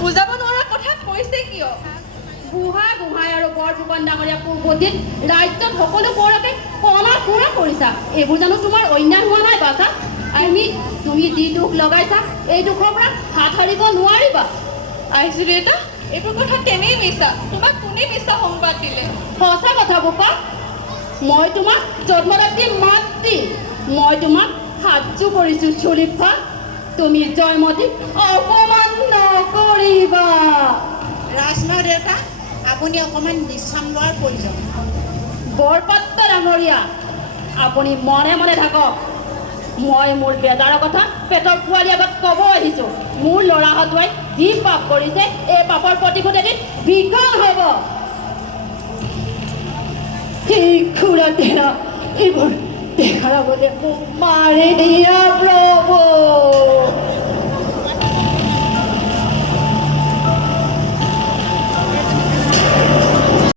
বুজাব নোৱাৰা কথা কৈছে কিয়? বুঢ়া গোহাঁই আৰু বৰফুকন ডাঙৰীয়া পূৰ্বতীত ৰাজ্যত সকলো পৰকে কণা কুৰা কৰিছা। এইবোৰ জানো তোমাৰ অন্যায় হোৱা নাই বাছা? তুমি যি দুখ লগাইছা এই দুখৰ পৰা হাত সাৰিব নোৱাৰিবা। আইজু দেউতা, এইবোৰ কথা তেনেই মিছা। তোমাক কোনে মিছা সংবাদ দিলে? সঁচা কথা বোপা। মই তোমাক জন্মদাত্ৰী মাতৃ। মই তোমাক সাহায্য কৰিছোঁ চুলিফা। তুমি জয়মতীক অপমান নকৰিবা। ৰাজমাও দেউতা, আপুনি অকণমান বিশ্ৰাম লোৱাৰ প্ৰয়োজন। বৰপাত্ৰ ডাঙৰীয়া, আপুনি মনে মনে থাকক। মই মোৰ বেজাৰৰ কথা পেটৰ পোৱালি আগত ক'ব আহিছোঁ। মোৰ ল'ৰা হতুৱাই যি পাপ কৰিছে এই পাপৰ প্ৰতিশোধ এদিন বিকল হ'ব। এই খুৰা তেৰা এইবোৰ দেখাৰ আগতে মোক মাৰি দিয়া প্ৰভু।